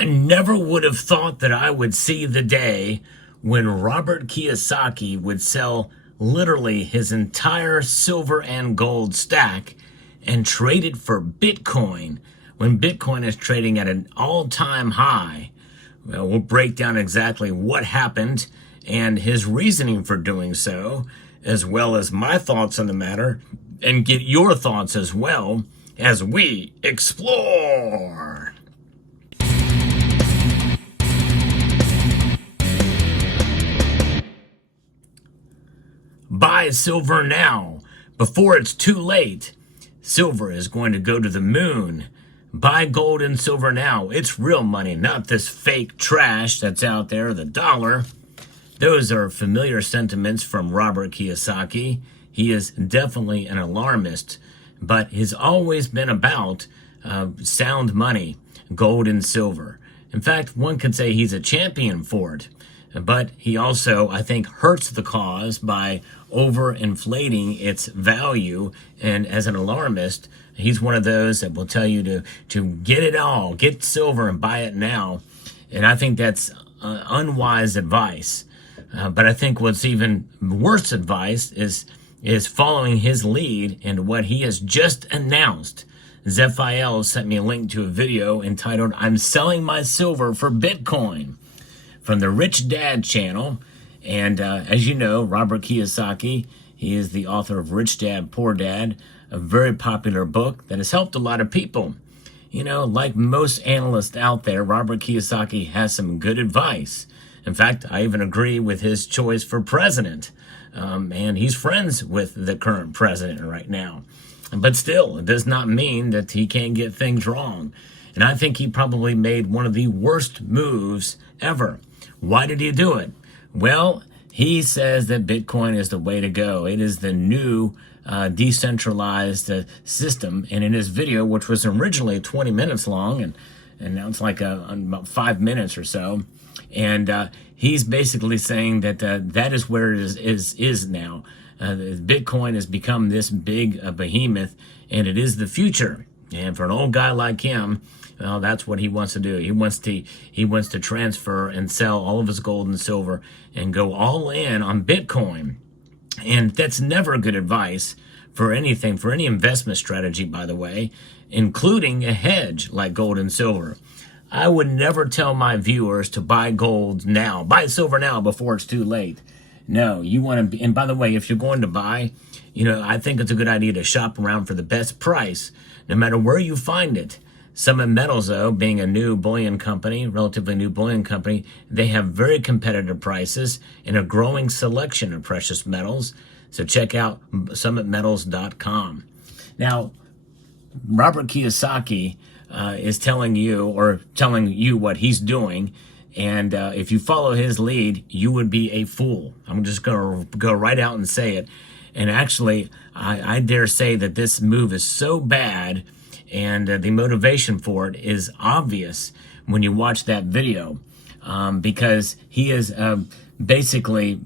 I never would have thought that I would see the day when Robert Kiyosaki would sell literally his entire silver and gold stack and trade it for Bitcoin when Bitcoin is trading at an all-time high. Well, we'll break down exactly what happened and his reasoning for doing so, as well as my thoughts on the matter, and get your thoughts as well as we explore. Buy silver now, before it's too late. Silver is going to go to the moon. Buy gold and silver now. It's real money, not this fake trash that's out there, the dollar. Those are familiar sentiments from Robert Kiyosaki. He is definitely an alarmist, but he's always been about sound money, gold and silver. In fact, one could say he's a champion for it. But he also, I think, hurts the cause by overinflating its value. And as an alarmist, he's one of those that will tell you to get it all, get silver and buy it now. And I think that's unwise advice. But I think what's even worse advice is following his lead and what he has just announced. Zephiel sent me a link to a video entitled, "I'm Selling My Silver for Bitcoin," from the Rich Dad channel. And as you know, Robert Kiyosaki, he is the author of Rich Dad, Poor Dad, a very popular book that has helped a lot of people. You know, like most analysts out there, Robert Kiyosaki has some good advice. In fact, I even agree with his choice for president. And he's friends with the current president right now. But still, it does not mean that he can't get things wrong. And I think he probably made one of the worst moves ever. Why did he do it? Well, he says that Bitcoin is the way to go. It is the new decentralized system. And in his video, which was originally 20 minutes long, and now it's like about 5 minutes or so, and he's basically saying that that is where it is now. Bitcoin has become this big behemoth, and it is the future. And for an old guy like him, well, that's what he wants to do. He wants to transfer and sell all of his gold and silver and go all in on Bitcoin. And that's never good advice for anything, for any investment strategy, by the way, including a hedge like gold and silver. I would never tell my viewers to buy gold now, buy silver now before it's too late. No, you want to, and by the way, if you're going to buy, you know, I think it's a good idea to shop around for the best price, no matter where you find it. Summit Metals, though, being a new bullion company, relatively new bullion company, they have very competitive prices and a growing selection of precious metals. So check out summitmetals.com. Now, Robert Kiyosaki is telling you what he's doing. And if you follow his lead, you would be a fool. I'm just going to go right out and say it. And actually, I dare say that this move is so bad, and the motivation for it is obvious when you watch that video, because he is basically,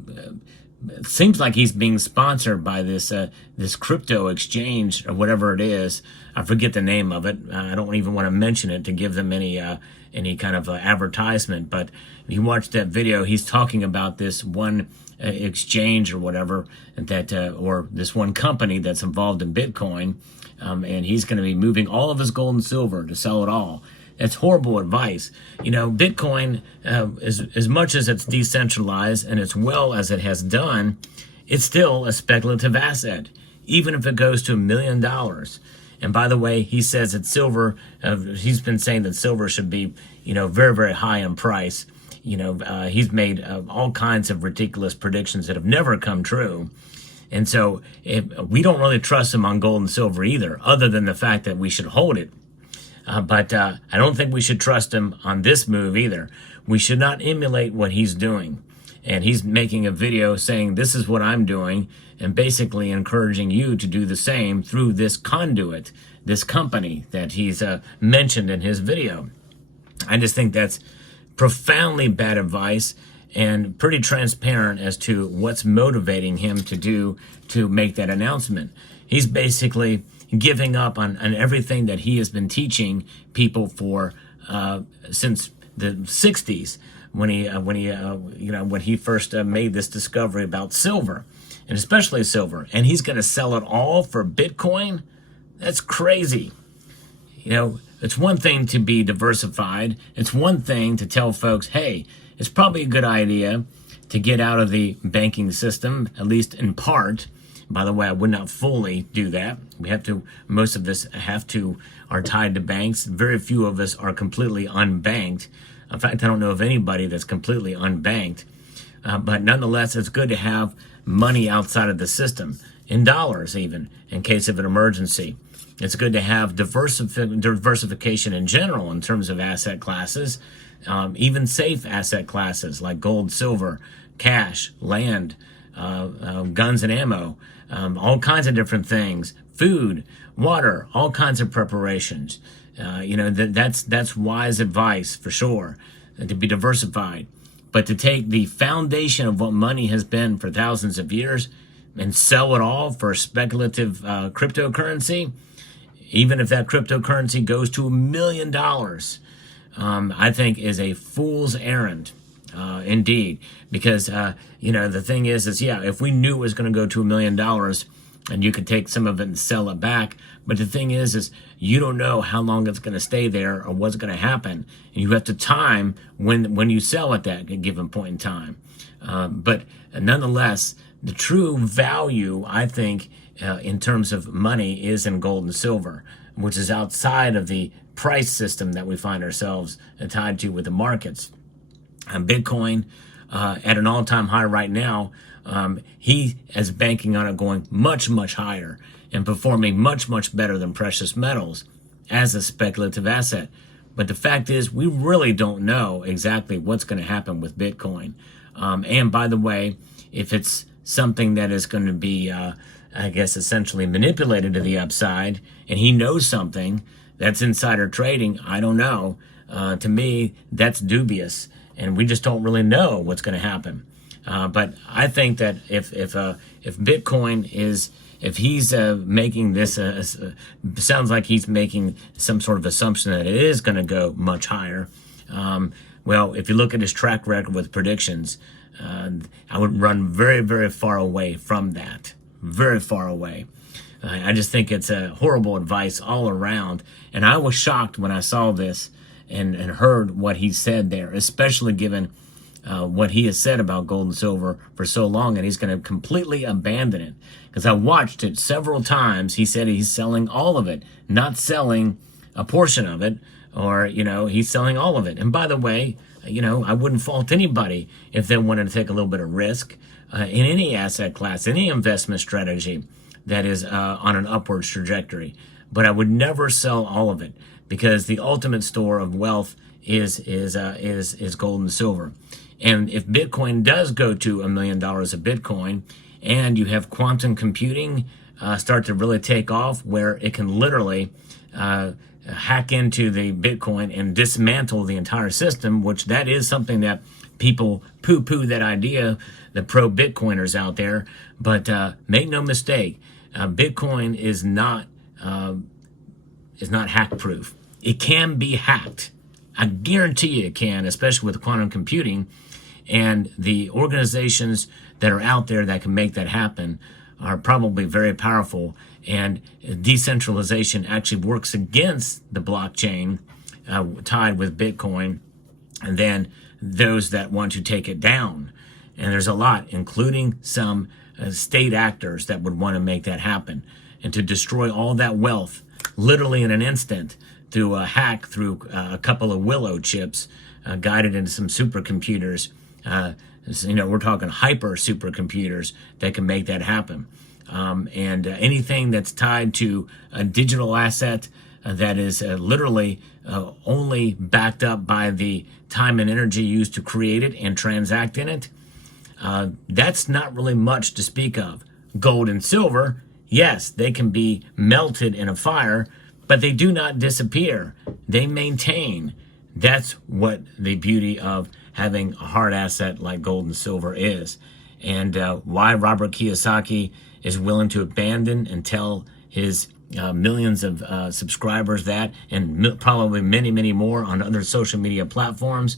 it seems like he's being sponsored by this crypto exchange or whatever it is. I forget the name of it. I don't even want to mention it to give them any kind of advertisement. But if you watch that video, he's talking about this one exchange or whatever, that or this one company that's involved in Bitcoin, and he's going to be moving all of his gold and silver to sell it all. That's horrible advice. You know, Bitcoin, as much as it's decentralized and as well as it has done, it's still a speculative asset, even if it goes to $1 million. And by the way, he says that silver, he's been saying that silver should be, you know, very, very high in price. You know, he's made all kinds of ridiculous predictions that have never come true. And so we don't really trust him on gold and silver either, other than the fact that we should hold it. But I don't think we should trust him on this move either. We should not emulate what he's doing. And he's making a video saying, this is what I'm doing, and basically encouraging you to do the same through this conduit, this company that he's mentioned in his video. I just think that's profoundly bad advice and pretty transparent as to what's motivating him to make that announcement. He's basically giving up on everything that he has been teaching people for since the 60s when he first made this discovery about silver, and especially silver, and he's going to sell it all for Bitcoin. That's crazy. It's one thing to be diversified. It's one thing to tell folks, hey, it's probably a good idea to get out of the banking system, at least in part. By the way, I would not fully do that. Most of us are tied to banks. Very few of us are completely unbanked. In fact, I don't know of anybody that's completely unbanked. But nonetheless, it's good to have money outside of the system, in dollars even, in case of an emergency. It's good to have diversification in general in terms of asset classes, even safe asset classes like gold, silver, cash, land, guns and ammo, all kinds of different things, food, water, all kinds of preparations. That's wise advice for sure, to be diversified. But to take the foundation of what money has been for thousands of years and sell it all for speculative cryptocurrency, even if that cryptocurrency goes to $1 million, I think is a fool's errand, indeed. Because, the thing is, if we knew it was going to go to $1 million and you could take some of it and sell it back, but the thing is you don't know how long it's going to stay there or what's going to happen. And you have to time when you sell at that given point in time. But nonetheless, the true value, I think, in terms of money is in gold and silver, which is outside of the price system that we find ourselves tied to with the markets. Bitcoin at an all-time high right now, he is banking on it going much, much higher and performing much, much better than precious metals as a speculative asset. But the fact is, we really don't know exactly what's going to happen with Bitcoin. And by the way, if it's something that is going to be, essentially manipulated to the upside, and he knows something, that's insider trading, I don't know. To me, that's dubious, and we just don't really know what's going to happen. But I think that if Bitcoin is, if he's making this, sounds like he's making some sort of assumption that it is going to go much higher. Well, if you look at his track record with predictions, I would run very, very far away from that. Very far away. I just think it's a horrible advice all around. And I was shocked when I saw this and heard what he said there, especially given what he has said about gold and silver for so long, and he's going to completely abandon it. Because I watched it several times. He said he's selling all of it, not selling a portion of it, or, he's selling all of it. And by the way, I wouldn't fault anybody if they wanted to take a little bit of risk in any asset class, any investment strategy that is on an upwards trajectory. But I would never sell all of it, because the ultimate store of wealth is gold and silver. And if Bitcoin does go to $1 million of Bitcoin, and you have quantum computing start to really take off, where it can literally hack into the Bitcoin and dismantle the entire system, which that is something that people poo-poo that idea, the pro-Bitcoiners out there. But make no mistake, Bitcoin is not hack-proof. It can be hacked. I guarantee you it can, especially with quantum computing. And the organizations that are out there that can make that happen are probably very powerful. And decentralization actually works against the blockchain tied with Bitcoin, and then those that want to take it down. And there's a lot, including some state actors that would want to make that happen and to destroy all that wealth literally in an instant through a hack, through a couple of Willow chips guided into some supercomputers. We're talking hyper supercomputers that can make that happen. And anything that's tied to a digital asset that is literally only backed up by the time and energy used to create it and transact in it, that's not really much to speak of. Gold and silver, yes, they can be melted in a fire, but they do not disappear. They maintain. That's what the beauty of having a hard asset like gold and silver is. And why Robert Kiyosaki is willing to abandon and tell his millions of subscribers, that, and probably many, many more on other social media platforms,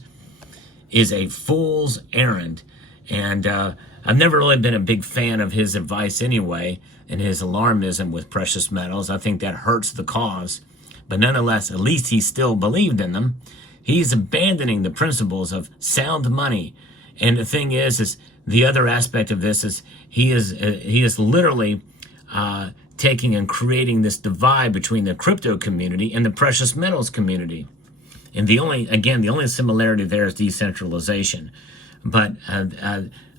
is a fool's errand. And I've never really been a big fan of his advice anyway, and his alarmism with precious metals. I think that hurts the cause. But nonetheless, at least he still believed in them. He's abandoning the principles of sound money. And the thing is the other aspect of this is he is literally taking and creating this divide between the crypto community and the precious metals community. And the only similarity there is decentralization. But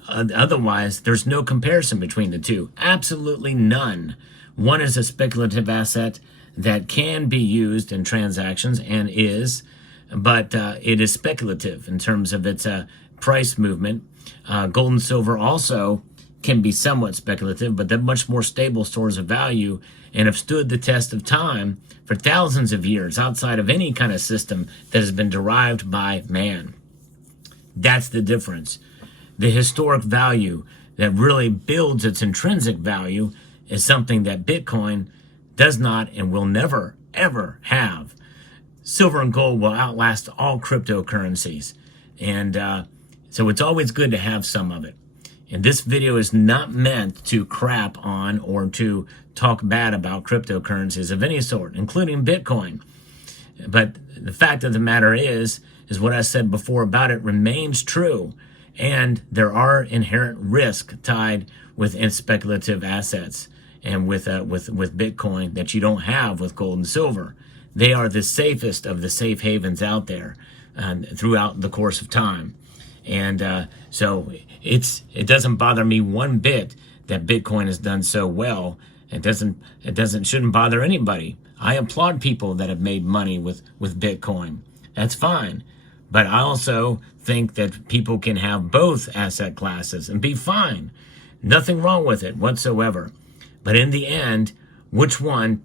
otherwise, there's no comparison between the two. Absolutely none. One is a speculative asset that can be used in transactions and is, but it is speculative in terms of its price movement. Gold and silver also can be somewhat speculative, but they're much more stable stores of value and have stood the test of time for thousands of years outside of any kind of system that has been derived by man. That's the difference. The historic value that really builds its intrinsic value is something that Bitcoin does not and will never, ever have. Silver and gold will outlast all cryptocurrencies. And so it's always good to have some of it. And this video is not meant to crap on or to talk bad about cryptocurrencies of any sort, including Bitcoin. But the fact of the matter is what I said before about it remains true. And there are inherent risks tied with speculative assets and with Bitcoin that you don't have with gold and silver. They are the safest of the safe havens out there throughout the course of time. And so it doesn't bother me one bit that Bitcoin has done so well. Shouldn't bother anybody. I applaud people that have made money with Bitcoin. That's fine. But I also think that people can have both asset classes and be fine. Nothing wrong with it whatsoever. But in the end, which one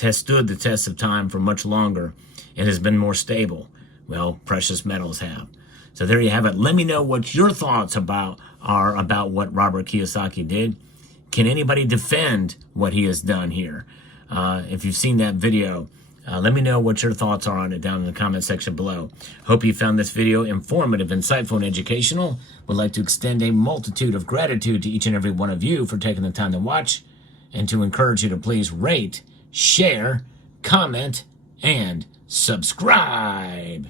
has stood the test of time for much longer and has been more stable? Well, precious metals have. So there you have it. Let me know what your thoughts are about what Robert Kiyosaki did. Can anybody defend what he has done here? If you've seen that video, let me know what your thoughts are on it down in the comment section below. Hope you found this video informative, insightful, and educational. Would like to extend a multitude of gratitude to each and every one of you for taking the time to watch, and to encourage you to please rate, share, comment, and subscribe.